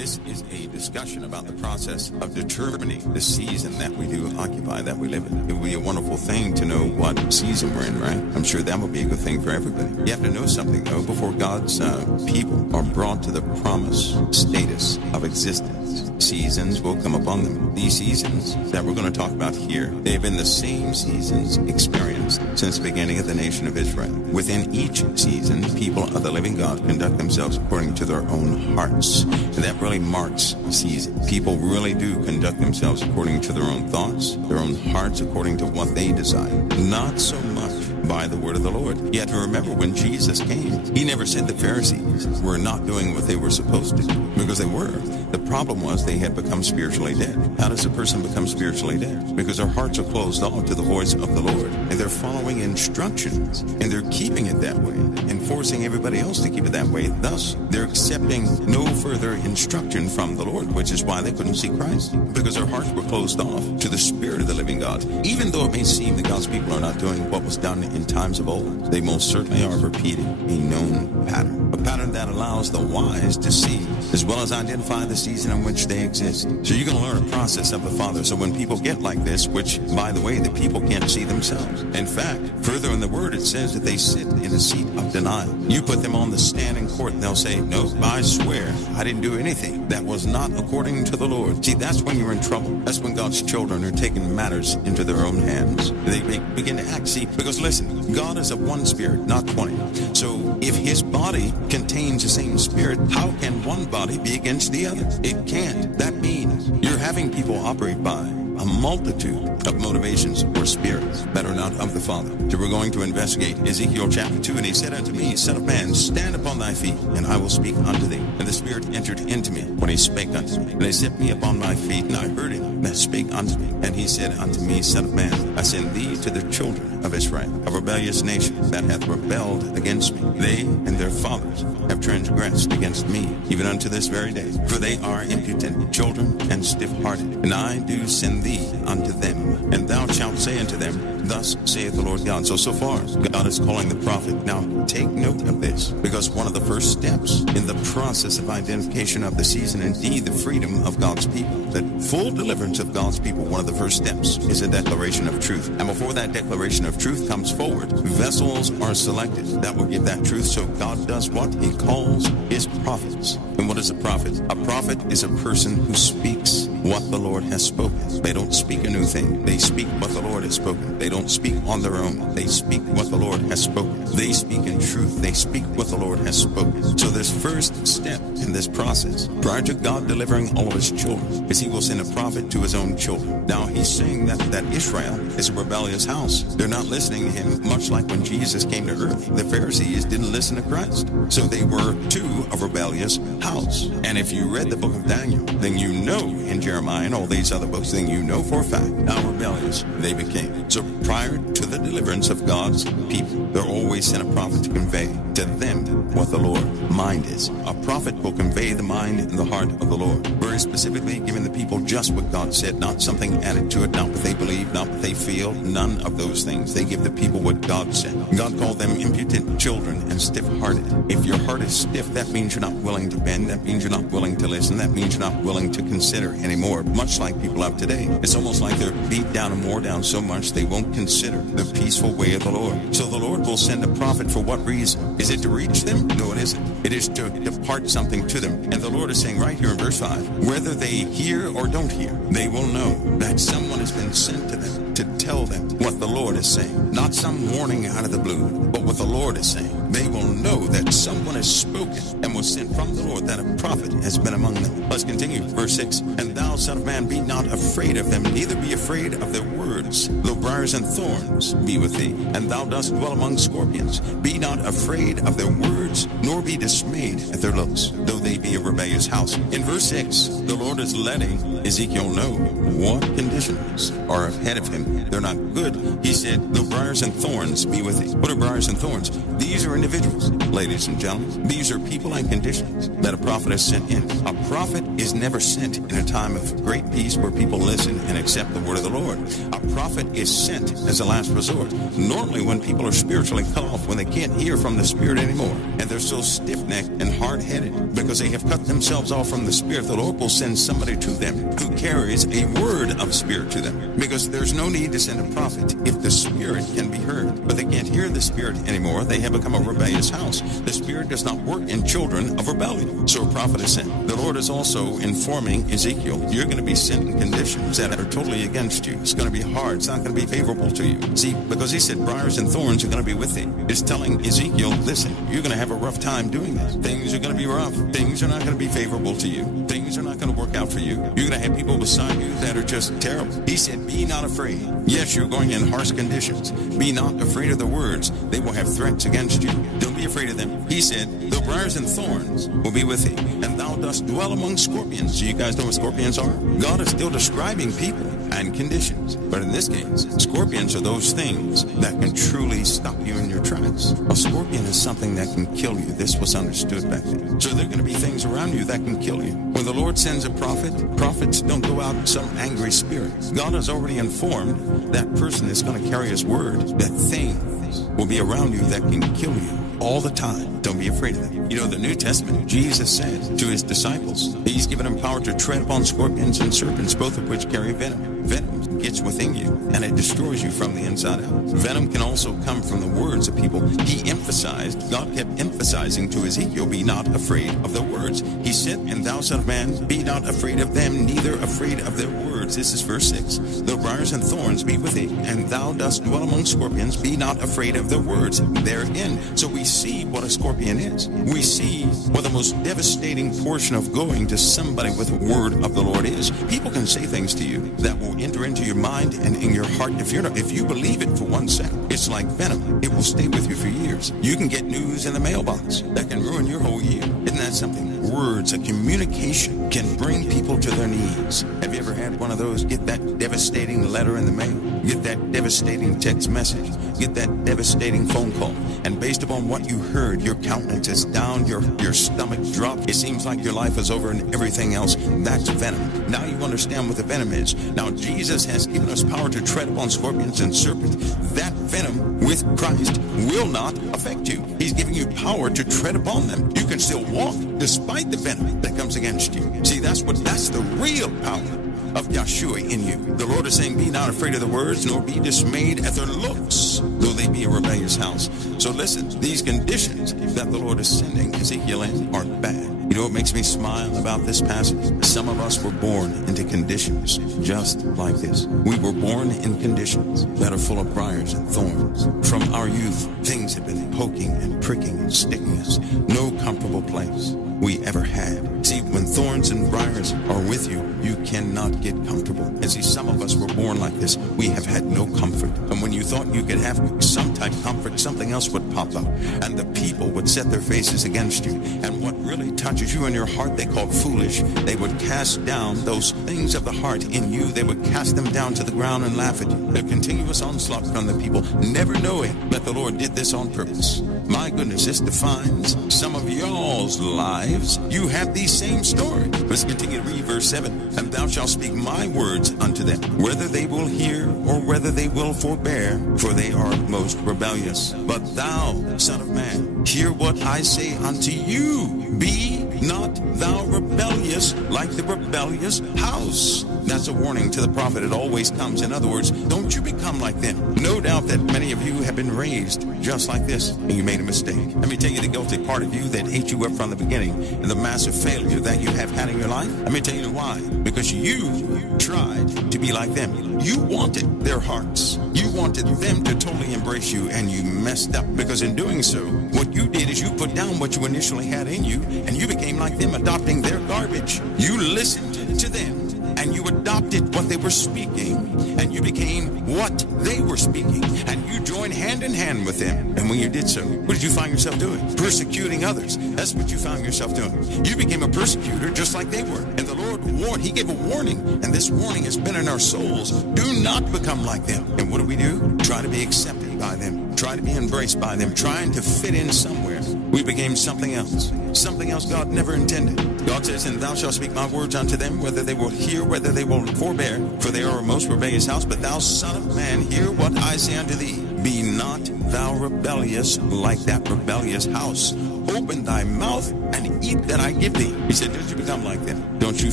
This is a discussion about the process of determining the season that we do occupy, that we live in. It would be a wonderful thing to know what season we're in, right? I'm sure that would be a good thing for everybody. You have to know something, though, before God's people are brought to the promised status of existence. Seasons will come upon them. These seasons that we're going to talk about here, they've been the same seasons experienced since the beginning of the nation of Israel. Within each season, people of the living God conduct themselves according to their own hearts. And that really marks season. People really do conduct themselves according to their own thoughts, their own hearts, according to what they desire. Not so much by the word of the Lord. You have to remember, when Jesus came, he never said the Pharisees were not doing what they were supposed to do, because they were. The problem was they had become spiritually dead. How does a person become spiritually dead? Because their hearts are closed off to the voice of the Lord, and they're following instructions, and they're keeping it that way, and forcing everybody else to keep it that way. Thus, they're accepting no further instruction from the Lord, which is why they couldn't see Christ, because their hearts were closed off to the Spirit of the living God. Even though it may seem that God's people are not doing what was done in times of old, they most certainly are repeating a known pattern, a pattern that allows the wise to see as well as identify the season in which they exist. So you're going to learn a process of the Father. So when people get like this, which, by the way, the people can't see themselves. In fact, further in the Word, it says that they sit in a seat of denial. You put them on the stand in court, and they'll say, no, I swear I didn't do anything that was not according to the Lord. See, that's when you're in trouble. That's when God's children are taking matters into their own hands. They begin to act. See, because listen, God is of one spirit, not 20. So if his body contains the same spirit, how can one body be against the other? It can't. That means you're having people operate by a multitude of motivations or spirits that are not of the Father. So we're going to investigate Ezekiel chapter 2. And he said unto me, Son of man, stand upon thy feet, and I will speak unto thee. And the Spirit entered into me when he spake unto me. And he set me upon my feet, and I heard him that spake unto me. And he said unto me, Son of man, I send thee to the children of Israel, a rebellious nation that hath rebelled against me. They and their fathers have transgressed against me, even unto this very day. For they are impudent children and stiff-hearted. And I do send thee unto them, and thou shalt say unto them, Thus saith the Lord God. So far, God is calling the prophet. Now, take note of this, because one of the first steps in the process of identification of the season, indeed the freedom of God's people, the full deliverance of God's people, one of the first steps is a declaration of truth. And before that declaration of truth comes forward, vessels are selected that will give that truth. So God does what? He calls his prophets. And what is a prophet? A prophet is a person who speaks what the Lord has spoken. They don't speak a new thing. They speak what the Lord has spoken. They don't speak on their own. They speak what the Lord has spoken. They speak in truth. They speak what the Lord has spoken. So this first step in this process, prior to God delivering all of his children, is he will send a prophet to his own children. Now he's saying that Israel is a rebellious house. They're not listening to him, much like when Jesus came to earth. The Pharisees didn't listen to Christ. So they were too a rebellious house. And if you read the book of Daniel, then you know in Jeremiah and all these other books, then you know for a fact how rebellious they became. So prior to the deliverance of God's people, they're always sent a prophet to convey to them what the Lord's mind is. A prophet will convey the mind and the heart of the Lord. Very specifically giving the people just what God said, not something added to it, not what they believe, not what they feel, none of those things. They give the people what God said. God called them impudent children and stiff-hearted. If your heart is stiff, that means you're not willing to bend. That means you're not willing to listen. That means you're not willing to consider anymore, much like people of today. It's almost like they're beat down and wore down so much they won't consider the peaceful way of the Lord. So the Lord will send a prophet for what reason? Is it to reach them? No, it isn't. It is to depart something to them. And the Lord is saying right here in verse 5, whether they hear or don't hear, they will know that someone has been sent to them to tell them what the Lord is saying. Not some warning out of the blue, but what the Lord is saying. They will know that someone has spoken and was sent from the Lord, that a prophet has been among them. Let's continue. Verse 6, and thou, son of man, be not afraid of them, neither be afraid of their words, though briars and thorns be with thee, and thou dost dwell among scorpions. Be not afraid of their words, nor be dismayed at their looks, though they be a rebellious house. In verse 6, the Lord is letting Ezekiel know what conditions are ahead of him. They're not good. He said, though briars and thorns be with thee. What are briars and thorns? These are individuals, ladies and gentlemen. These are people and conditions that a prophet is sent in. A prophet is never sent in a time of great peace where people listen and accept the word of the Lord. A prophet is sent as a last resort. Normally when people are spiritually cut off, when they can't hear from the Spirit anymore, and they're so stiff-necked and hard-headed because they have cut themselves off from the Spirit. The Lord will send somebody to them who carries a word of Spirit to them, because there's no need to send a prophet if the Spirit can be heard. But they can't hear the Spirit anymore. They have become a rebellious house. The Spirit does not work in children of rebellion, so a prophet is sent. The Lord is also informing Ezekiel, you're going to be sent in conditions that are totally against you. It's going to be hard. It's not going to be favorable to you. See, because he said briars and thorns are going to be with thee. It's telling Ezekiel, listen, you're going to have a rough time doing this. Things are going to be rough. Things are not going to be favorable to you. Things are not going to work out for you. You're going to have people beside you that are just terrible. He said, be not afraid. Yes, you're going in harsh conditions. Be not afraid of the words. They will have threats against you. Don't be afraid of them. He said, the briars and thorns will be with thee, and thou dost dwell among scorpions. Do you guys know what scorpions are? God is still describing people and conditions. But in this case, scorpions are those things that can truly stop you in your tracks. A scorpion is something that can kill you. This was understood back then. So there are going to be things around you that can kill you. When the Lord sends a prophet, prophets don't go out in some angry spirit. God has already informed that person is going to carry his word, that things will be around you that can kill you all the time. Don't be afraid of them. You know, the New Testament, Jesus said to his disciples, he's given them power to tread upon scorpions and serpents, both of which carry venom. Venom gets within you, and it destroys you from the inside out. Venom can also come from the words of people. He emphasized, God kept emphasizing to Ezekiel, be not afraid of the words. He said, and thou son of man, be not afraid of them, neither afraid of their words. This is verse 6. The briars and thorns be with thee, and thou dost dwell among scorpions, be not afraid of their words therein. So we see what a scorpion is. We see what the most devastating portion of going to somebody with a word of the Lord is. People can say things to you that will enter into your mind and in your heart. If you believe it for 1 second, it's like venom. It will stay with you for years. You can get news in the mailbox that can ruin your whole year. Isn't that something? Words, a communication can bring people to their knees. Have you ever had one of those? Get that devastating letter in the mail. Get that devastating text message. Get that devastating phone call. And based upon what you heard, your countenance is down, your stomach dropped. It seems like your life is over and everything else. That's venom. Now you understand what the venom is. Now Jesus has given us power to tread upon scorpions and serpents. That venom with Christ will not affect you. He's giving you power to tread upon them. You can still walk despite the venom that comes against you. See, that's the real power of Yahshua in you. The Lord is saying, be not afraid of the words, nor be dismayed at their looks, though they be a rebellious house. So listen, these conditions that the Lord is sending Ezekiel in are bad. You know what makes me smile about this passage? Some of us were born into conditions just like this. We were born in conditions that are full of briars and thorns. From our youth, things have been poking and pricking and sticking us. No comfortable place we ever had. See, when thorns and briars are with you, you cannot get comfortable. And see, some of us were born like this. We have had no comfort. And when you thought you could have some type of comfort, something else would pop up. And the people would set their faces against you. And what really touches you in your heart, they call foolish. They would cast down those things of the heart in you. They would cast them down to the ground and laugh at you. A continuous onslaught from the people, never knowing that the Lord did this on purpose. My goodness, this defines some of y'all's lives. You have these same stories. Let's continue to read verse 7. And thou shalt speak my words unto them, whether they will hear or whether they will forbear, for they are most rebellious. But thou, son of man, hear what I say unto you. Be not thou rebellious like the rebellious house. That's a warning to the prophet. It always comes. In other words, don't you become like them. No doubt that many of you have been raised just like this, and you made a mistake. Let me tell you the guilty part of you that ate you up from the beginning, and the massive failure that you have had in your life. Let me tell you why. Because you tried to be like them. You wanted their hearts. You wanted them to totally embrace you, and you messed up. Because in doing so, what you did is you put down what you initially had in you, and you became like them, adopting their garbage. You listened to them, and you adopted what they were speaking, and you became what they were speaking, and you joined hand in hand with them. And when you did so, what did you find yourself doing? Persecuting others. That's what you found yourself doing. You became a persecutor just like they were. And the Lord warned. He gave a warning, and this warning has been in our souls. Do not become like them. And what do? Try to be accepted by them. Try to be embraced by them. Trying to fit in somewhere. We became something else. Something else God never intended. God says, and thou shalt speak my words unto them, whether they will hear, whether they will forbear, for they are a most rebellious house. But thou, son of man, hear what I say unto thee. Be not thou rebellious like that rebellious house. Open thy mouth and eat that I give thee. He said, don't you become like them. Don't you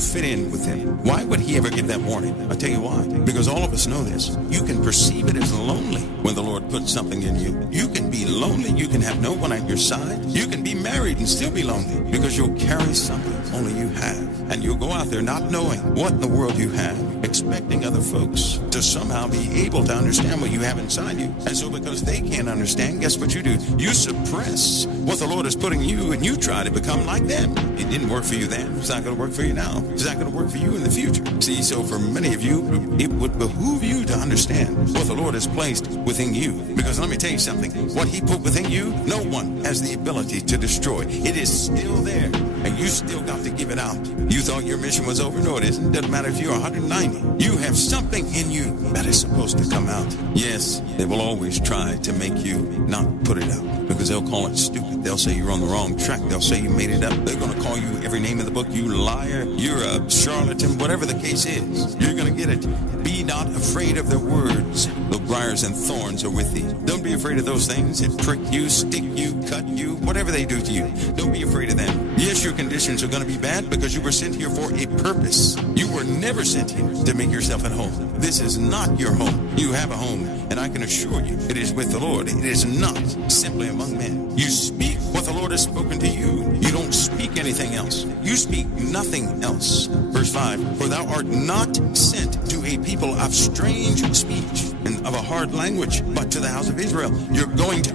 fit in with them. Why would he ever give that warning? I'll tell you why. Because all of us know this. You can perceive it as lonely when the Lord puts something in you. You can be lonely. You can have no one at your side. You can be married and still be lonely because you'll carry something only you have. And you'll go out there not knowing what in the world you have, expecting other folks to somehow be able to understand what you have inside you. And so because they can't understand, guess what you do? You suppress what the Lord is putting you, and you try to become like them. It didn't work for you then. It's not going to work for you now. It's not going to work for you in the future. See, so for many of you, it would behoove you to understand what the Lord has placed within you. Because let me tell you something. What he put within you, no one has the ability to destroy. It is still there, and you still got to give it out. You thought your mission was over? No, it isn't. Doesn't matter if you're 190. You have something in you that is supposed to come out. Yes, they will always try to make you not put it out because they'll call it stupid. They'll say you're on the wrong track. They'll say you made it up. They're going to call you every name in the book. You liar. You're a charlatan. Whatever the case is, you're going to get it. Be not afraid of their words. The briars and thorns are with thee. Don't be afraid of those things that prick you, stick you, cut you, whatever they do to you. Don't be afraid of them. Yes, your conditions are going to be bad because you were sent here for a purpose. You were never sent here to make yourself at home. This is not your home. You have a home, and I can assure you it is with the Lord. It is not simply among men. You speak what the Lord has spoken to you. You don't speak anything else. You speak nothing else. Verse 5, for thou art not sent to a people of strange speech and of a hard language, but to the house of Israel.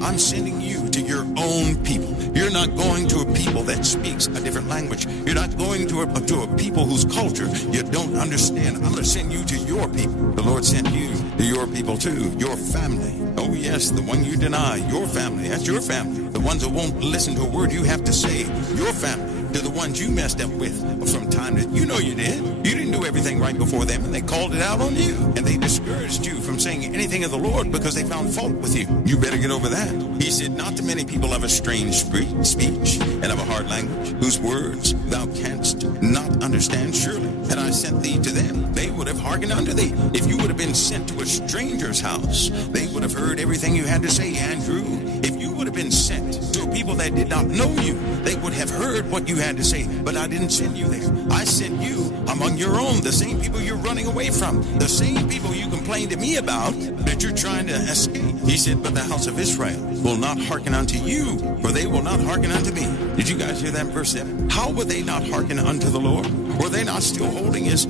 I'm sending you to your own people. You're not going to a people that speaks a different language. You're not going to a people whose culture you don't understand. I'm going to send you to your people. The Lord sent you to your people too, your family. Oh yes, the one you deny, your family. That's your family. The ones that won't listen to a word you have to say, your family. To the ones you messed up with from time that you know you did. You didn't do everything right before them, and they called it out on you. And they discouraged you from saying anything of the Lord because they found fault with you. You better get over that. He said, not too many people have a strange speech and of a hard language, whose words thou canst not understand. Surely, had I sent thee to them, they would have hearkened unto thee. If you would have been sent to a stranger's house, they would have heard everything you had to say. Andrew, if you would have been sent to a people that did not know you, they would have heard what you had to say. But I didn't send you there. I sent you among your own, the same people you're running away from, the same people you complained to me about that you're trying to escape. He said, but the house of Israel will not hearken unto you, for they will not hearken unto me. Did you guys hear that in verse 7? How would they not hearken unto the Lord? Were they not still holding his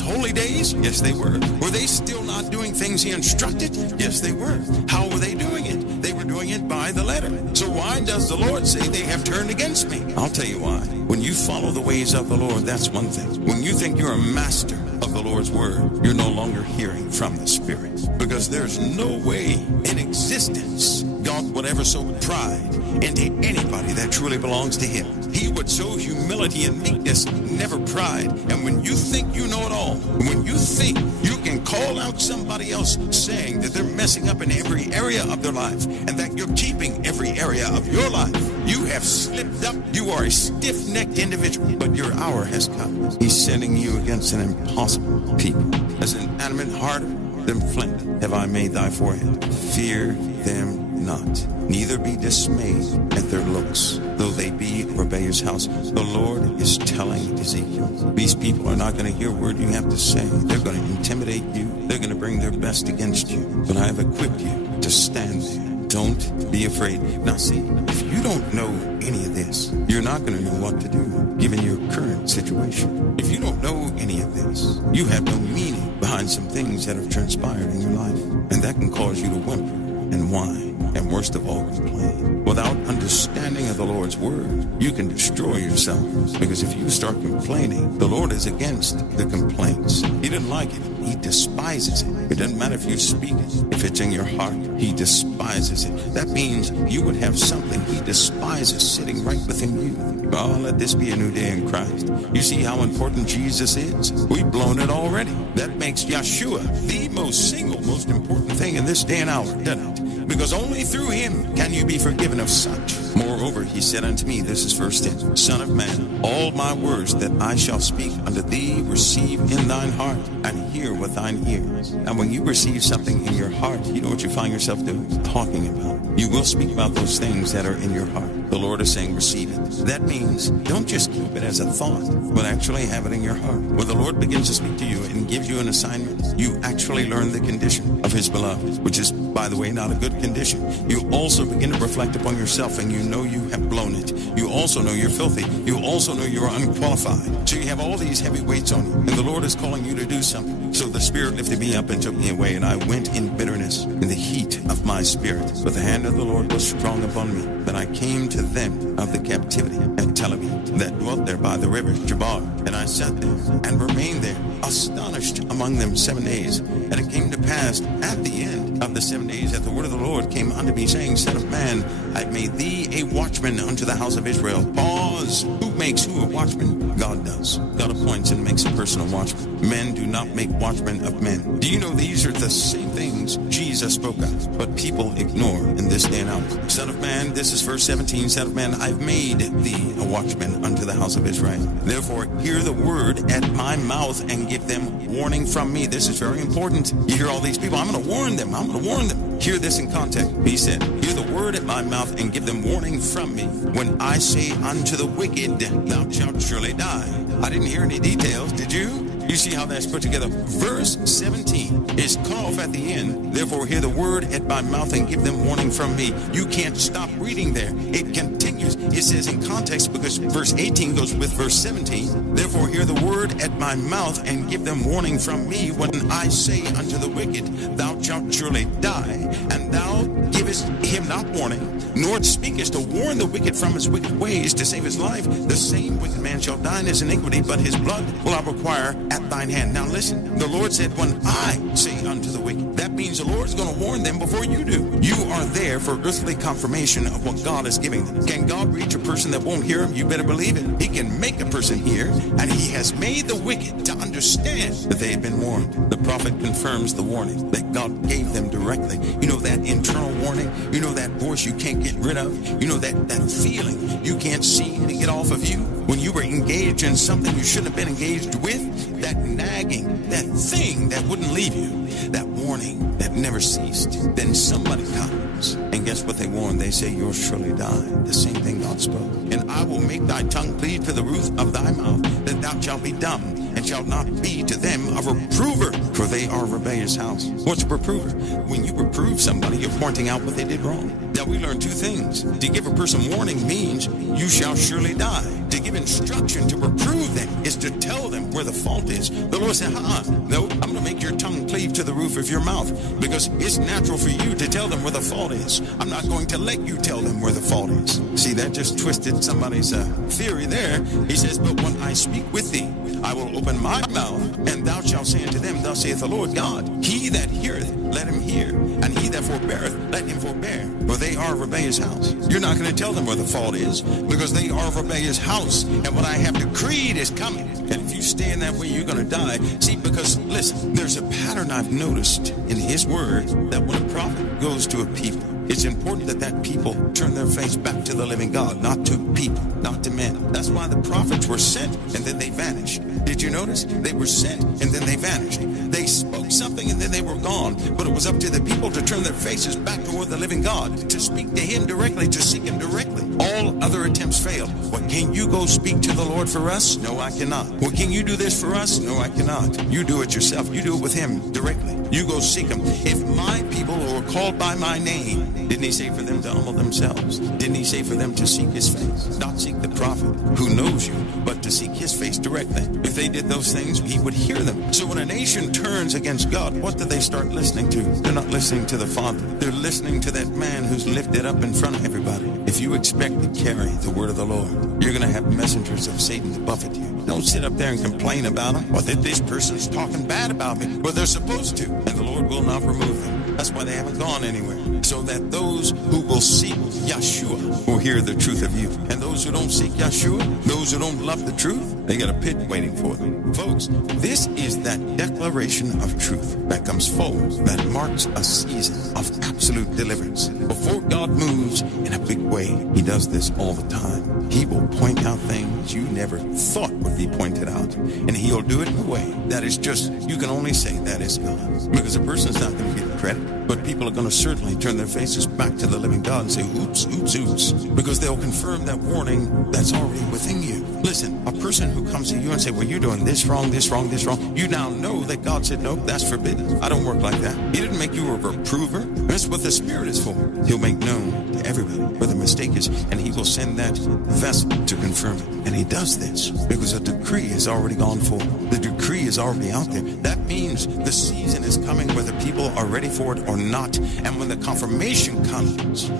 holy days? Yes, they were. Were they still not doing things he instructed? Yes, they were. How were they doing it? They were doing it by the letter. So why does the Lord say they have turned against me? I'll tell you why. When you follow the ways of the Lord, that's one thing. When you think you're a master of the Lord's word, you're no longer hearing from the Spirit. Because there's no way in existence God would ever sow pride into anybody that truly belongs to him. He would sow humility and meekness, never pride. And when you think you know it all, when you think you can call out somebody else saying that they're messing up in every area of their life and that you're keeping every area of your life, you have slipped up. You are a stiff-necked individual, but your hour has come. He's sending you against an impossible people. As an adamant harder than flint have I made thy forehead. Fear them not, neither be dismayed at their looks, though they be a rebellious house. The Lord is telling Ezekiel, these people are not going to hear a word you have to say. They're going to intimidate you. They're going to bring their best against you. But I have equipped you to stand there. Don't be afraid. Now see, if you don't know any of this, you're not going to know what to do given your current situation. If you don't know any of this, you have no meaning behind some things that have transpired in your life. And that can cause you to whimper and whine, and worst of all, complain. Without understanding of the Lord's word, you can destroy yourself. Because if you start complaining, the Lord is against the complaints. He doesn't like it. He despises it. It doesn't matter if you speak it. If it's in your heart, he despises it. That means you would have something he despises sitting right within you. Oh, let this be a new day in Christ. You see how important Jesus is? We've blown it already. That makes Yeshua the most important thing in this day and hour, doesn't it? Because only through him can you be forgiven of such. Moreover, he said unto me, this is verse 10, Son of man, all my words that I shall speak unto thee receive in thine heart, and hear with thine ears. And when you receive something in your heart, you know what you find yourself doing? Talking about it. You will speak about those things that are in your heart. The Lord is saying, receive it. That means don't just keep it as a thought, but actually have it in your heart. When the Lord begins to speak to you and gives you an assignment, you actually learn the condition of his beloved, which is, by the way, not a good condition. You also begin to reflect upon yourself, and you know you have blown it. You also know you're filthy. You also know you're unqualified. So you have all these heavy weights on you, and the Lord is calling you to do something. So the Spirit lifted me up and took me away, and I went in bitterness, in the heat of my spirit. But the hand of the Lord was strong upon me. Then I came to them of the captivity at Tel Aviv, that dwelt there by the river Jabar. And I sat there and remained there, astonished among them 7 days. And it came to pass at the end of the 7 days that the word of the Lord came unto me, saying, Son of man, I have made thee a watchman unto the house of Israel. Pause. Who makes who a watchman? God does. God appoints and makes a person a watchman. Men do not make watchmen of men. Do you know these are the same things Jesus spoke of, but people ignore in this day and hour? Son of man, this is verse 17, Son of man, I've made thee a watchman unto the house of Israel. Therefore, hear the word at my mouth and give them warning from me. This is very important. You hear all these people, I'm going to warn them. I'm going to warn them. Hear this in context. He said, hear the word at my mouth and give them warning from me. When I say unto the wicked, thou shalt surely die. I didn't hear any details, did you? You see how that's put together. Verse 17 is cut off at the end. Therefore, hear the word at my mouth and give them warning from me. You can't stop reading there. It continues. It says in context because verse 18 goes with verse 17. Therefore, hear the word at my mouth and give them warning from me. When I say unto the wicked, thou shalt surely die, and thou givest him not warning, nor speakest to warn the wicked from his wicked ways to save his life, the same wicked man shall die in his iniquity, but his blood will I require at thine hand. Now listen, the Lord said, when I say unto the wicked, that means the Lord's going to warn them before you do. You are there for earthly confirmation of what God is giving them. Can God reach a person that won't hear him? You better believe it. He can make a person hear, and he has made the wicked to understand that they have been warned. The prophet confirms the warning that God gave them directly. You know that internal warning? You know that voice you can't get rid of? You know that feeling you can't seem to get off of you? When you were engaged in something you shouldn't have been engaged with? That nagging, that thing that wouldn't leave you, that warning that never ceased. Then somebody comes, and guess what they warn? They say, you'll surely die. The same thing God spoke. And I will make thy tongue cleave to the roof of thy mouth, that thou shalt be dumb, and shalt not be to them a reprover, for they are a rebellious house. What's a reprover? When you reprove somebody, you're pointing out what they did wrong. Now we learn two things. To give a person warning means you shall surely die. To give instruction, to reprove them, is to tell them where the fault is. The Lord said, no, I'm going to make your tongue cleave to the roof of your mouth, because it's natural for you to tell them where the fault is. I'm not going to let you tell them where the fault is. See, that just twisted somebody's theory there. He says, but when I speak with thee, I will open my mouth, and thou shalt say unto them, thus saith the Lord God, he that heareth, let him hear, and he that forbeareth, let him forbear, for they are a rebellious house. You're not going to tell them where the fault is, because they are a rebellious house, and what I have decreed is coming. And if you stay in that way, you're going to die. See, because, listen, there's a pattern I've noticed in his word, that when a prophet goes to a people, it's important that that people turn their face back to the living God, not to people, not to men. That's why the prophets were sent and then they vanished. Did you notice? They were sent and then they vanished. They spoke something and then they were gone. But it was up to the people to turn their faces back toward the living God, to speak to him directly, to seek him directly. All other attempts failed. Well, can you go speak to the Lord for us? No, I cannot. Well, can you do this for us? No, I cannot. You do it yourself. You do it with him directly. You go seek him. If my people who are called by my name, didn't he say for them to humble themselves? Didn't he say for them to seek his face? Not seek the prophet who knows you, but to seek his face directly. If they did those things, he would hear them. So when a nation turns against God, what do they start listening to? They're not listening to the Father. They're listening to that man who's lifted up in front of everybody. If you expect to carry the word of the Lord, you're going to have messengers of Satan to buffet you. Don't sit up there and complain about them. Well, this person's talking bad about me. Well, they're supposed to, and the Lord will not remove them. That's why they haven't gone anywhere. So that those who will seek Yeshua will hear the truth of you. And those who don't seek Yeshua, those who don't love the truth, They got a pit waiting for them. Folks, this is that declaration of truth that comes forward, that marks a season of absolute deliverance. Before God moves in a big way, he does this all the time. He will point out things you never thought would be pointed out. And he'll do it in a way that is just, you can only say that is God. Because a person's not going to get credit, but people are going to certainly turn their faces back to the living God and say, oops, oops, oops. Because they'll confirm that warning that's already within you. Listen, a person who comes to you and say, well, you're doing this wrong, this wrong, this wrong. You now know that God said, no, that's forbidden. I don't work like that. He didn't make you a reprover. That's what the Spirit is for. He'll make known to everybody where the mistake is, and he will send that vessel to confirm it. And he does this because a decree has already gone forth. The decree is already out there. That means the season is coming whether people are ready for it or not. And when the confirmation comes,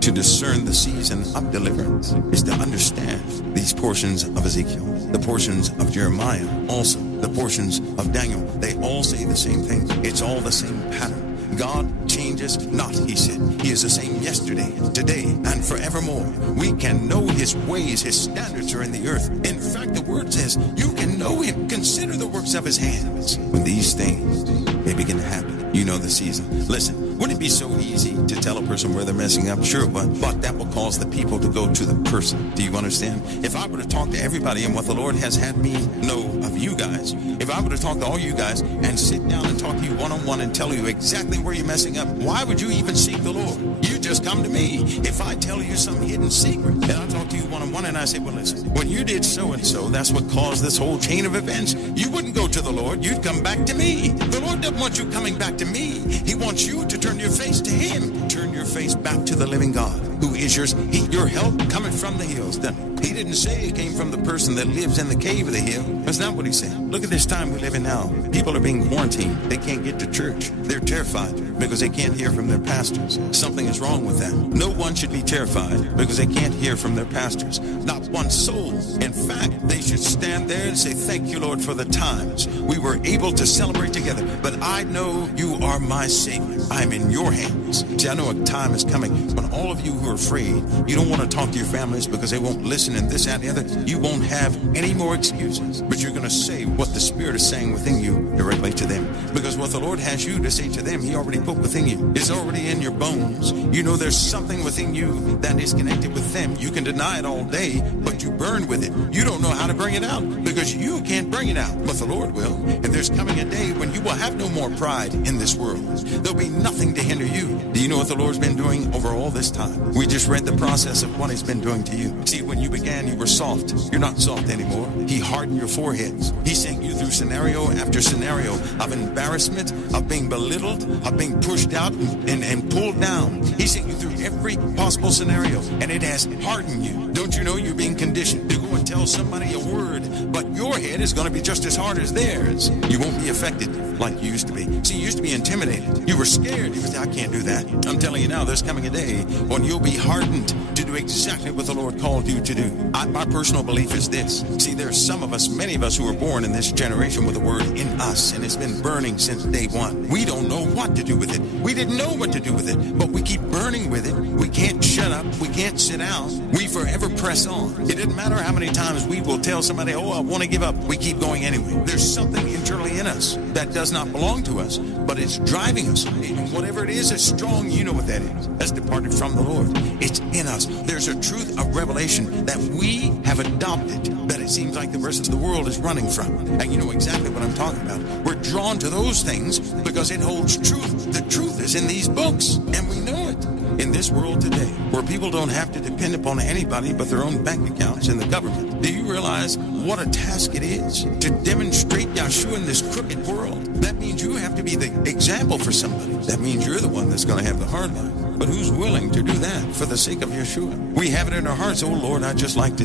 to discern the season of deliverance is to understand these portions of Ezekiel, the portions of Jeremiah, also the portions of Daniel. They all say the same thing. It's all the same pattern. God changes not, he said. He is the same yesterday, today, and forevermore. We can know his ways. His standards are in the earth. In fact, the word says you can know him. Consider the works of his hands. When these things, they begin to happen, you know the season. Listen, wouldn't it be so easy to tell a person where they're messing up? Sure, but that will cause the people to go to the person. Do you understand? If I were to talk to everybody and what the Lord has had me know of you guys, if I were to talk to all you guys and sit down and talk to you one-on-one and tell you exactly where you're messing up, why would you even seek the Lord? You just come to me. If I tell you some hidden secret and I talk to you one-on-one and I say, well, listen, when you did so-and-so, that's what caused this whole chain of events. You wouldn't go to the Lord. You'd come back to me. The Lord doesn't want you coming back to me. He wants you to turn your face to him. Turn your face back to the living God, who is yours. Your help coming from the hills. He didn't say it came from the person that lives in the cave of the hill. That's not what he said. Look at this time we live in now. People are being quarantined. They can't get to church. They're terrified because they can't hear from their pastors. Something is wrong with that. No one should be terrified because they can't hear from their pastors. Not one soul. In fact, they should stand there and say, thank you, Lord, for the times we were able to celebrate together. But I know you are my Savior. I'm in your hands. See, I know a time is coming when all of you who are afraid, you don't want to talk to your families because they won't listen and this, that, and the other. You won't have any more excuses, but you're going to say what the Spirit is saying within you directly to them. Because what the Lord has you to say to them, he already put within you. It's already in your bones. You know there's something within you that is connected with them. You can deny it all day, but you burn with it. You don't know how to bring it out because you can't bring it out, but the Lord will. And there's coming a day when you will have no more pride in this world. There'll be nothing to hinder you. Do you know what the Lord's been doing over all this time? We just read the process of what he's been doing to you. See, when you began, you were soft. You're not soft anymore. He hardened your foreheads. He sent you through scenario after scenario of embarrassment, of being belittled, of being pushed out and pulled down. He sent you through every possible scenario, and it has hardened you. Don't you know you're being conditioned to go and tell somebody a word, but your head is going to be just as hard as theirs. You won't be affected like you used to be. See, you used to be intimidated. You were scared. You would say, I can't do that. I'm telling you now, there's coming a day when you'll be hardened to do exactly what the Lord called you to do. My personal belief is this. See, there's some of us, many of us who were born in this generation with the word in us, and it's been burning since day one. We don't know what to do with it. We didn't know what to do with it, but we keep burning with it. We can't shut up. We can't sit down. We forever press on. It doesn't matter how many times we will tell somebody, oh, I want to give up. We keep going anyway. There's something internally in us that does not belong to us, but it's driving us. And whatever it is that's strong, you know what that is. That's departed from the Lord. It's in us. There's a truth of revelation that we have adopted that it seems like the rest of the world is running from. And you know exactly what I'm talking about. We're drawn to those things because it holds truth. The truth is in these books, and we know it. In this world today, where people don't have to depend upon anybody but their own bank accounts and the government, do you realize what a task it is to demonstrate Yeshua in this crooked world? That means you have to be the example for somebody. That means you're the one that's going to have the hard life. But who's willing to do that for the sake of Yeshua? We have it in our hearts, oh Lord, I'd just like for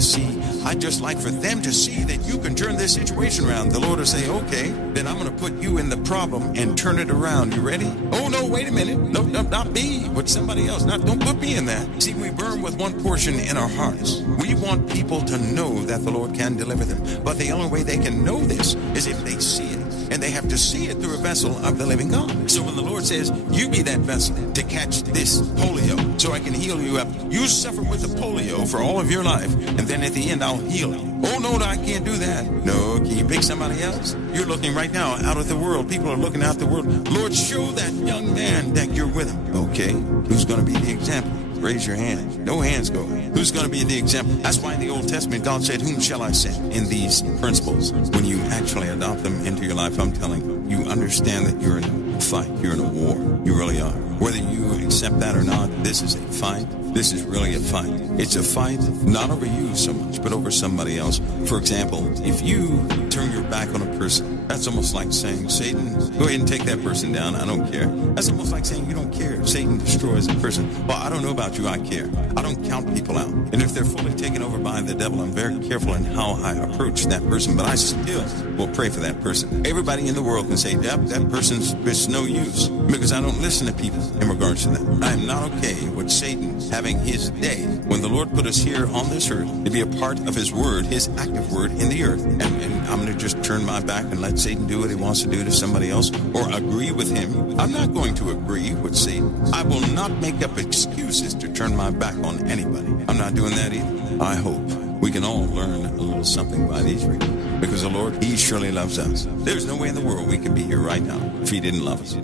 them to see that you can turn this situation around. The Lord will say, okay, then I'm going to put you in the problem and turn it around. You ready? Oh no, wait a minute. No, not me, but somebody else. Don't put me in that. See, we burn with one portion in our hearts. We want people to know that the Lord can deliver them. But the only way they can know this is if they see it. And they have to see it through a vessel of the living God. So when the Lord says, you be that vessel to catch this polio so I can heal you up. You suffer with the polio for all of your life, and then at the end I'll heal you. Oh, no, I can't do that. No, can you pick somebody else? You're looking right now out at the world. People are looking out the world. Lord, show that young man that you're with him. Okay, who's going to be the example? Raise your hand. No hands go. Who's going to be the example? That's why in the Old Testament, God said, whom shall I send? In these principles, when you actually adopt them into your life, I'm telling you, you understand that you're in a fight. You're in a war. You really are. Whether you accept that or not, this is a fight. This is really a fight. It's a fight not over you so much, but over somebody else. For example, if you turn your back on a person, that's almost like saying, Satan, go ahead and take that person down. I don't care. That's almost like saying you don't care if Satan destroys a person. Well, I don't know about you. I care. I don't count people out. And if they're fully taken over by the devil, I'm very careful in how I approach that person. But I still will pray for that person. Everybody in the world can say, that person's it's no use, because I don't listen to people in regards to that. I am not okay with Satan having his day when the Lord put us here on this earth to be a part of his word, his active word in the earth. And I'm going to just turn my back and let Satan do what he wants to do to somebody else, or agree with him. I'm not going to agree with Satan. I will not make up excuses to turn my back on anybody. I'm not doing that either. I hope we can all learn a little something by these readings, because the Lord, he surely loves us. There's no way in the world we could be here right now if he didn't love us.